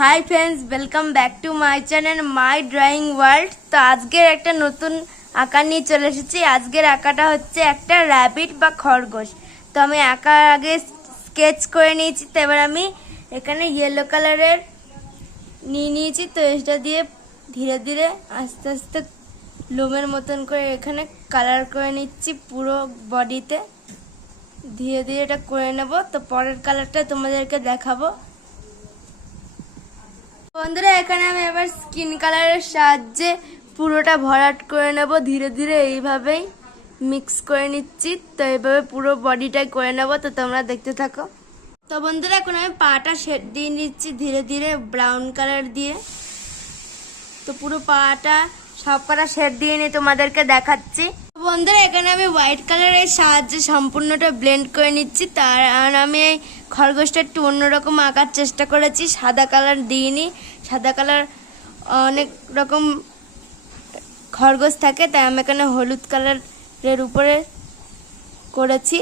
Hi friends welcome back to my channel my drawing world তো আজকের একটা নতুন আঁকা নিয়ে চলে এসেছি। আজকের আঁকাটা হচ্ছে একটা র্যাবিট বা খরগোশ। তো আমি আঁকার আগে স্কেচ করে নিয়েছি, তো এবার আমি এখানে ইয়েলো কালারের নিয়ে নিয়েছি। তো এটা দিয়ে ধীরে ধীরে আস্তে আস্তে লোমের মতন করে এখানে কালার করে নিচ্ছি পুরো বডিতে ধীরে ধীরে এটা করে নেব। তো পরের কালারটা তোমাদেরকে দেখাবো। বন্ধুরা, এখানে আমি এবার স্কিন কালারের সাহায্যে পুরোটা ভরাট করে নেব। ধীরে ধীরে এইভাবেই মিক্স করে নিচ্ছি। তো এইভাবে পুরো বডিটাই করে নেব। তো তোমরা দেখতে থাকো। তো বন্ধুরা, এখন আমি পাটা শেড দিয়ে নিচ্ছি ধীরে ধীরে ব্রাউন কালার দিয়ে। তো পুরো পাটা সব কটা শেড দিয়ে নিয়ে তোমাদেরকে দেখাচ্ছি। বন্ধুরা, এখানে আমি হোয়াইট কালারের সাহায্যে সম্পূর্ণটা ব্লেন্ড করে নিচ্ছি। তার আমি খরগোশটা একটু অন্যরকম আঁকার চেষ্টা করেছি। সাদা কালার দিইনি। সাদা কালার অনেক রকম খরগোশ থাকে, তাই আমি এখানে হলুদ কালারের উপরে করেছি।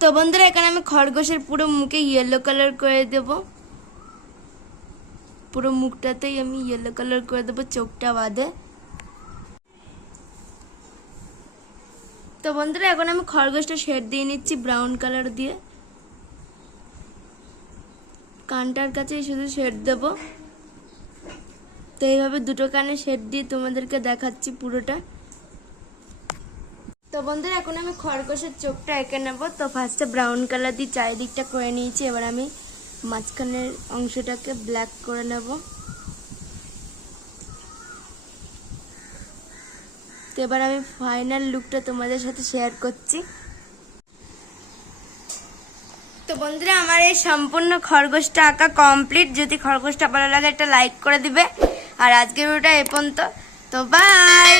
তো বন্ধুরা, এখানে আমি খরগোশের পুরো মুখে ইয়েলো কালার করে দেব। পুরো মুখটাতেই আমি ইয়েলো কালার করে দেবো, চোখটা বাদে। তো বন্ধুরা, এখন আমি খরগোশটা শেড দিয়ে নিচ্ছি ব্রাউন কালার দিয়ে। কানটার কাছে শুধু শেড দেবো। তো এইভাবে দুটো কানে শেড দিয়ে তোমাদেরকে দেখাচ্ছি পুরোটা। তো বন্ধুরা, এখন আমি খরগোশের চোখটা এঁকে নেব। তো ফার্স্টে ব্রাউন কালার দিয়ে চারিদিকটা করে নিয়েছি, এবার আমি মাঝখানের অংশটাকে ব্ল্যাক করে নেব। তো এবার আমি ফাইনাল লুকটা তোমাদের সাথে শেয়ার করছি। তো বন্ধুরা, আমার এই সম্পূর্ণ খরগোশটা আঁকা কমপ্লিট যদি খরগোশটা ভালো লাগে, একটা লাইক করে দিবে। আর আজকের ভিডিওটা এ পর্যন্ত। তো বাই